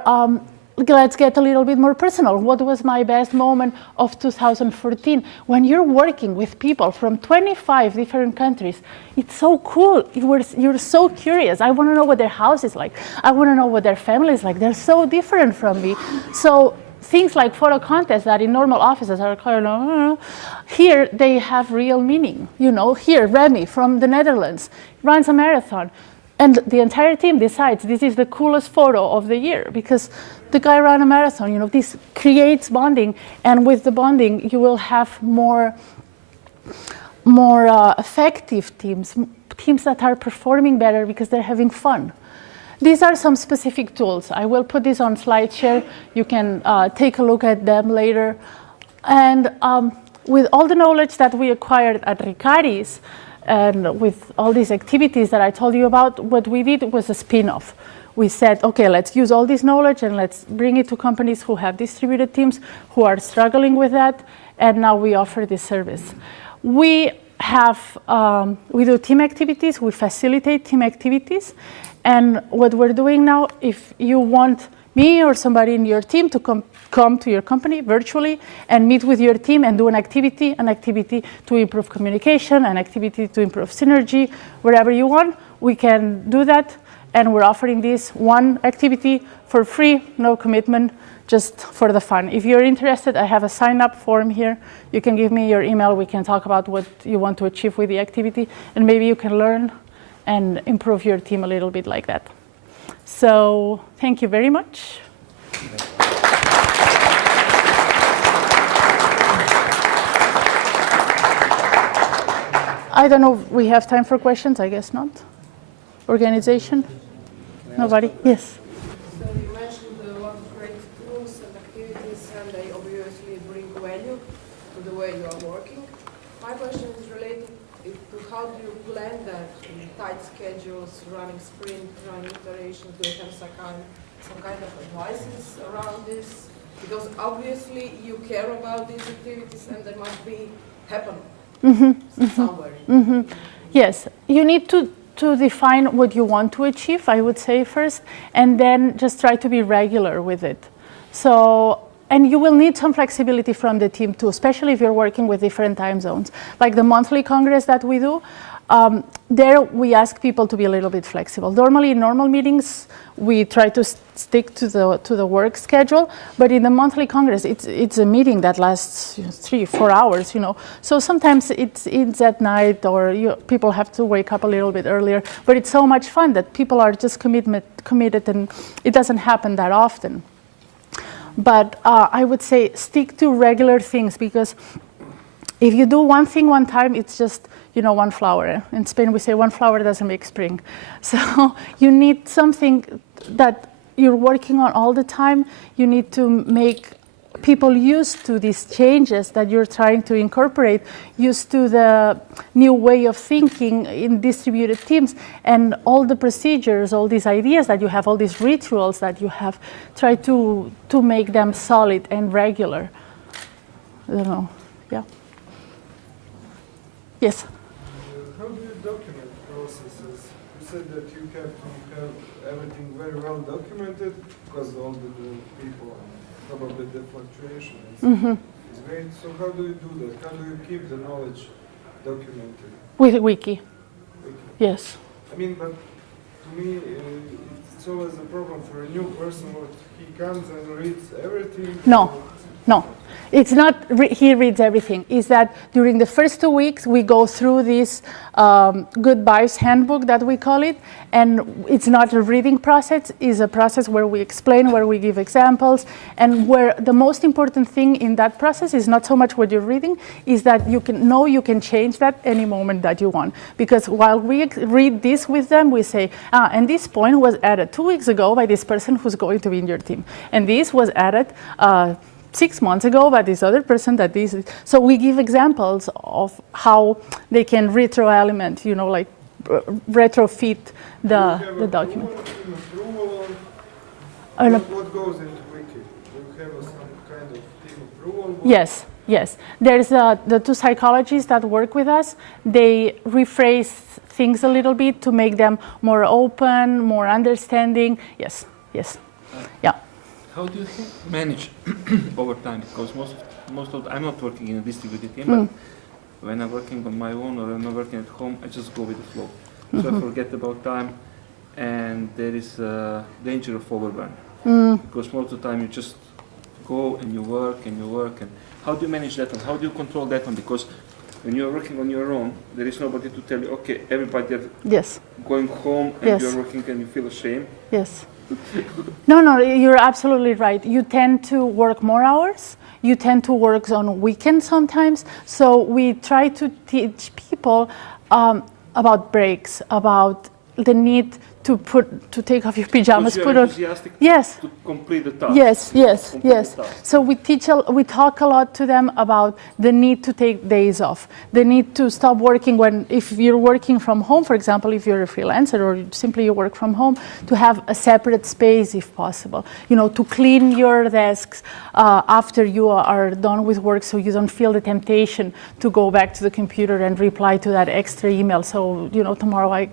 let's get a little bit more personal. What was my best moment of 2014? When you're working with people from 25 different countries, it's so cool. You're so curious. I want to know what their house is like. I want to know what their family is like. They're so different from me. So things like photo contests that in normal offices are kind of, here they have real meaning. Here, Remy from the Netherlands runs a marathon. And the entire team decides this is the coolest photo of the year because the guy ran a marathon. This creates bonding, and with the bonding, you will have more effective teams that are performing better because they're having fun. These are some specific tools. I will put this on SlideShare. You can take a look at them later. And with all the knowledge that we acquired at Riccari's, and with all these activities that I told you about, what we did was a spin-off. We said, okay, let's use all this knowledge and let's bring it to companies who have distributed teams, who are struggling with that, and now we offer this service. We do team activities, we facilitate team activities, and what we're doing now, if you want me or somebody in your team to come to your company virtually and meet with your team and do an activity to improve communication, an activity to improve synergy, wherever you want, we can do that. And we're offering this one activity for free, no commitment, just for the fun. If you're interested, I have a sign-up form here. You can give me your email. We can talk about what you want to achieve with the activity, and maybe you can learn and improve your team a little bit like that. So thank you very much. I don't know if we have time for questions. I guess not. Organization? Nobody? Yes. So you mentioned a lot of great tools and activities, and they obviously bring value to the way you are working. My question is related to how do you plan that in tight schedules, running sprint, running iterations? Do you have some kind of advices around this? Because obviously you care about these activities, and they must be happen somewhere. Yes, you need to define what you want to achieve, I would say first, and then just try to be regular with it. So, and you will need some flexibility from the team too, especially if you're working with different time zones. Like the monthly congress that we do, there we ask people to be a little bit flexible. Normally in normal meetings, we try to stick to the work schedule, but in the monthly congress, it's a meeting that lasts 3-4 hours, So sometimes it's at night, or people have to wake up a little bit earlier, but it's so much fun that people are just committed, and it doesn't happen that often. But I would say stick to regular things, because if you do one thing one time, it's just, one flower. In Spain, we say one flower doesn't make spring. So you need something that you're working on all the time. You need to make people used to these changes that you're trying to incorporate, used to the new way of thinking in distributed teams, and all the procedures, all these ideas that you have, all these rituals that you have, try to make them solid and regular. I don't know, yeah. Yes? How do you document processes? You said that you have to have everything very well documented, because all the people, probably the fluctuation is great. So how do you do that? How do you keep the knowledge documented? With Wiki. Yes. I mean, but to me, it's always a problem for a new person. He comes and reads everything. No. It's not he reads everything. Is that during the first 2 weeks we go through this good vibes handbook that we call it, and it's not a reading process. It's a process where we explain, where we give examples, and where the most important thing in that process is not so much what you're reading, is that you can change that any moment that you want. Because while we read this with them, we say, and this point was added 2 weeks ago by this person who's going to be in your team, and this was added 6 months ago by this other person that this is. So we give examples of how they can retroelement, like retrofit the document. What goes into Wiki? Do you have some kind of team approval? Yes. There's the two psychologists that work with us. They rephrase things a little bit to make them more open, more understanding. Yes. Yeah. How do you manage over time? Because most of I'm not working in a distributed team, but when I'm working on my own or when I'm working at home, I just go with the flow. So I forget about time, and there is a danger of overburn. Because most of the time you just go and you work. And how do you manage that one? How do you control that one? Because when you're working on your own, there is nobody to tell you, okay, everybody is going home and you're working and you feel ashamed. Yes. No, you're absolutely right. You tend to work more hours. You tend to work on weekends sometimes. So we try to teach people about breaks, about the need to take off your pajamas, put on. Yes. To complete the task. Yes. So we talk a lot to them about the need to take days off, the need to stop working if you're working from home, for example, if you're a freelancer or simply you work from home, to have a separate space if possible. To clean your desks after you are done with work, so you don't feel the temptation to go back to the computer and reply to that extra email. So tomorrow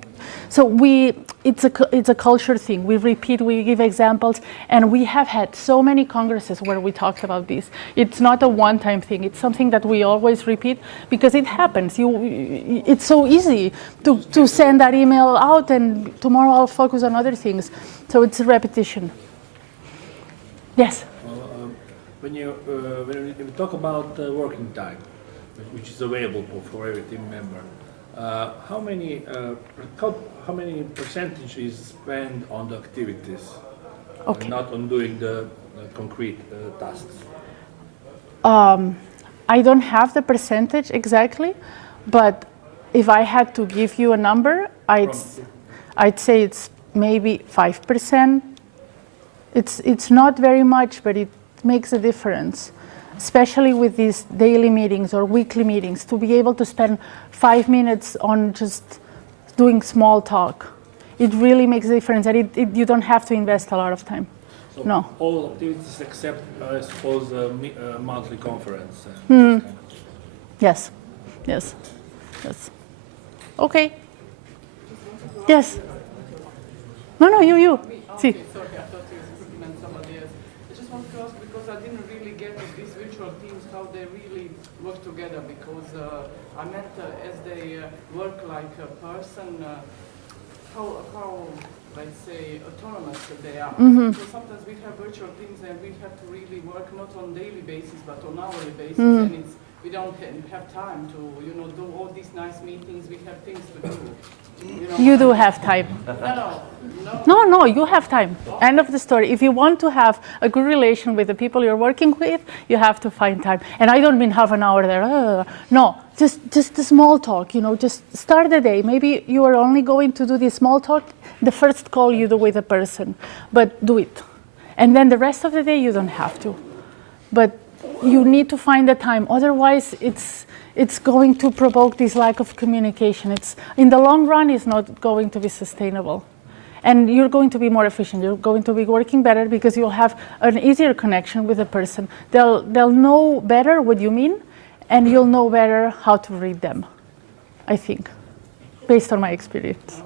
it's a culture thing. We repeat, we give examples, and we have had so many congresses where we talked about this. It's not a one-time thing. It's something that we always repeat because it happens. It's so easy to send that email out, and tomorrow I'll focus on other things. So it's a repetition. Yes? When you talk about working time, which is available for every team member, how many percentage is spent on the activities, not on doing the concrete tasks? I don't have the percentage exactly, but if I had to give you a number, I'd say it's maybe 5%. It's not very much, but it makes a difference, especially with these daily meetings or weekly meetings, to be able to spend 5 minutes on just doing small talk. It really makes a difference, and you don't have to invest a lot of time. So no. All activities except, I suppose, a monthly conference. Yes. Okay. Yes. No, you. See. Sorry, I thought you meant somebody else. I just want to ask, because I didn't really get these virtual teams, how they really work together, because I meant as they work like a person, how let's say, autonomous they are. So sometimes we have virtual teams and we have to really work not on daily basis, but on hourly basis, and we don't have time to, do all these nice meetings. We have things to do. You do have time. No, you have time. End of the story. If you want to have a good relation with the people you're working with, you have to find time. And I don't mean half an hour there. No, just the small talk, just start the day. Maybe you are only going to do the small talk, the first call you do with a person, but do it. And then the rest of the day, you don't have to. But you need to find the time. Otherwise, it's going to provoke this lack of communication. In the long run, it's not going to be sustainable. And you're going to be more efficient. You're going to be working better because you'll have an easier connection with the person. They'll know better what you mean, and you'll know better how to read them, I think, based on my experience.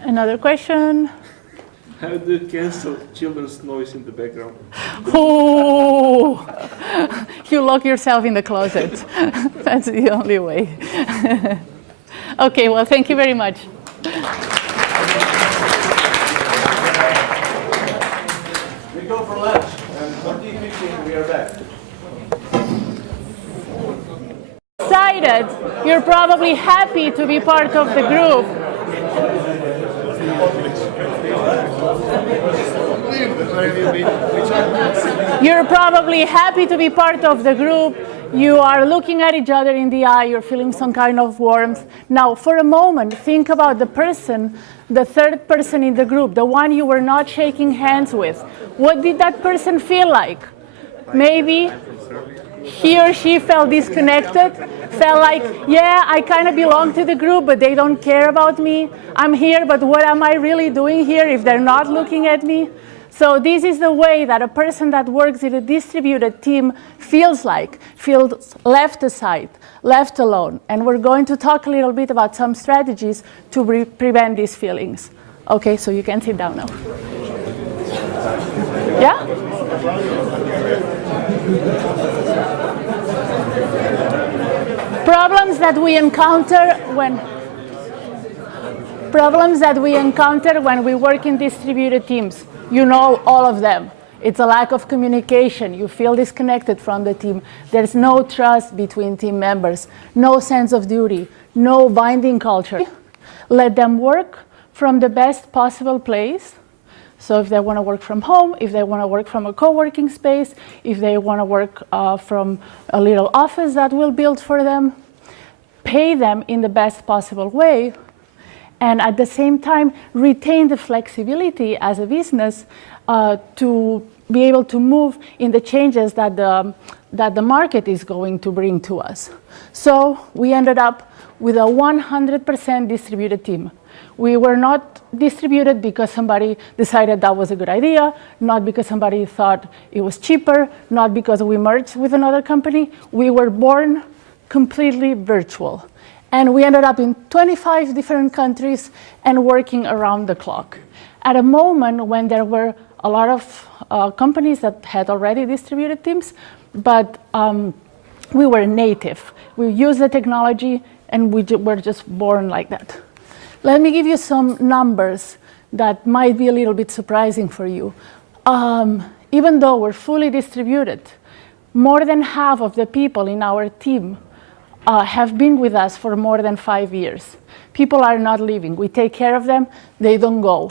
Another question? How do you cancel children's noise in the background? Oh, you lock yourself in the closet. That's the only way. Okay, well, thank you very much. We go for lunch. are back. Excited, you're probably happy to be part of the group. You're probably happy to be part of the group. You are looking at each other in the eye. You're feeling some kind of warmth. Now, for a moment, think about the person, the third person in the group, the one you were not shaking hands with. What did that person feel like? Maybe he or she felt disconnected, felt like, yeah, I kind of belong to the group, but they don't care about me. I'm here, but what am I really doing here if they're not looking at me? So this is the way that a person that works in a distributed team feels like, feels left aside, left alone. And we're going to talk a little bit about some strategies to prevent these feelings. Okay, so you can sit down now. Yeah? Problems that we encounter when we work in distributed teams. You know all of them. It's a lack of communication. You feel disconnected from the team. There's no trust between team members, no sense of duty, no binding culture. Let them work from the best possible place. So if they want to work from home, if they want to work from a co-working space, if they want to work from a little office that we'll build for them, pay them in the best possible way, and at the same time retain the flexibility as a business to be able to move in the changes that the market is going to bring to us. So we ended up with a 100% distributed team. We were not distributed because somebody decided that was a good idea, not because somebody thought it was cheaper, not because we merged with another company. We were born completely virtual. And we ended up in 25 different countries and working around the clock. At a moment when there were a lot of companies that had already distributed teams, but we were native. We used the technology and we were just born like that. Let me give you some numbers that might be a little bit surprising for you. Even though we're fully distributed, more than half of the people in our team have been with us for more than 5 years. People are not leaving. We take care of them. They don't go.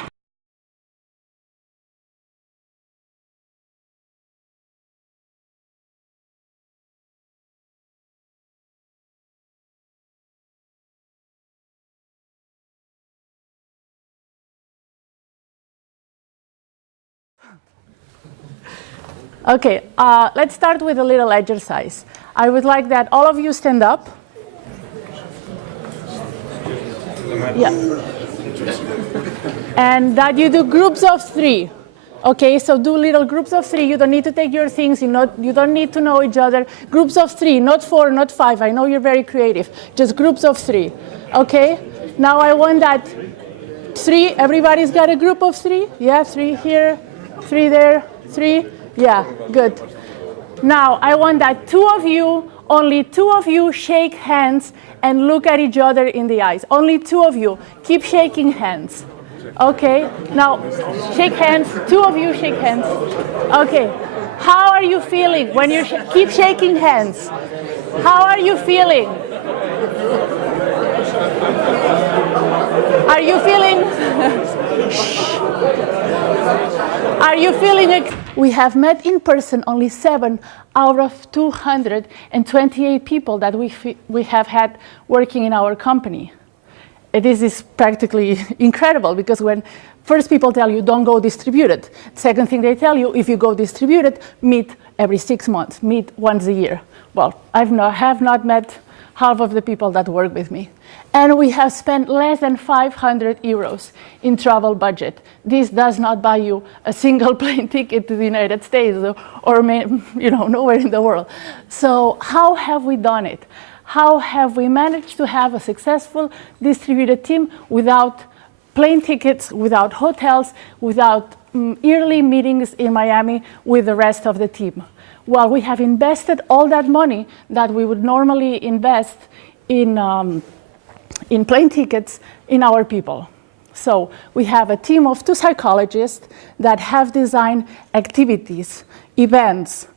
Okay, let's start with a little exercise. I would like that all of you stand up. Yeah. And that you do groups of 3. Okay, so do little groups of 3. You don't need to take your things. You don't need to know each other. Groups of 3, not 4, not 5. I know you're very creative. Just groups of 3. Okay? Now I want that 3. Everybody's got a group of 3? Yeah, 3 here, 3 there, 3. Yeah, good. Now, I want that only two of you shake hands and look at each other in the eyes. Only 2 of you. Keep shaking hands. Okay, now shake hands. 2 of you shake hands. Okay, how are you feeling when you keep shaking hands? How are you feeling? Are you feeling? Are you feeling? We have met in person only 7 out of 228 people that we have had working in our company. This is practically incredible because when first people tell you don't go distributed, second thing they tell you if you go distributed, meet every 6 months, meet once a year. Well, I have not met half of the people that work with me. And we have spent less than 500 euros in travel budget. This does not buy you a single plane ticket to the United States or nowhere in the world. So how have we done it? How have we managed to have a successful distributed team without plane tickets, without hotels, without yearly meetings in Miami with the rest of the team? Well, we have invested all that money that we would normally invest in plane tickets in our people. So we have a team of 2 psychologists that have designed activities, events,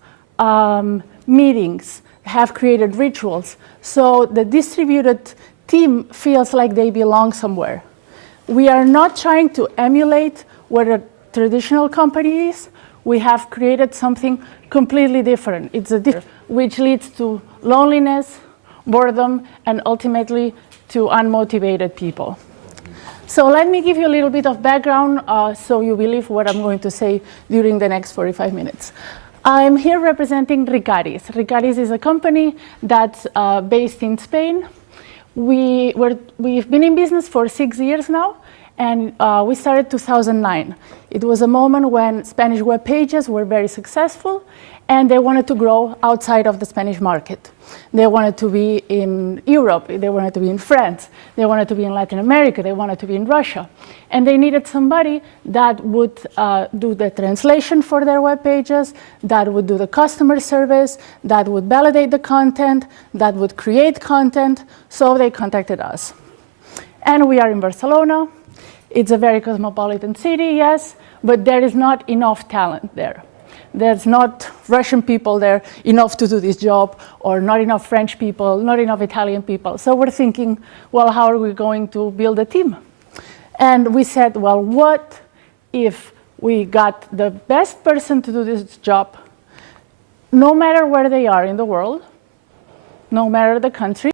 meetings, have created rituals. So the distributed team feels like they belong somewhere. We are not trying to emulate what a traditional company is. We have created something completely different. It's a different, which leads to loneliness, boredom, and ultimately to unmotivated people. So let me give you a little bit of background so you believe what I'm going to say during the next 45 minutes. I'm here representing Ricaris. Ricaris is a company that's based in Spain. We've been in business for 6 years now, and we started 2009. It was a moment when Spanish web pages were very successful, and they wanted to grow outside of the Spanish market. They wanted to be in Europe, they wanted to be in France, they wanted to be in Latin America, they wanted to be in Russia. And they needed somebody that would do the translation for their web pages, that would do the customer service, that would validate the content, that would create content. So they contacted us. And we are in Barcelona. It's a very cosmopolitan city, yes, but there is not enough talent there. There's not Russian people there enough to do this job, or not enough French people, not enough Italian people. So we're thinking, well, how are we going to build a team? And we said, well, what if we got the best person to do this job, no matter where they are in the world, no matter the country,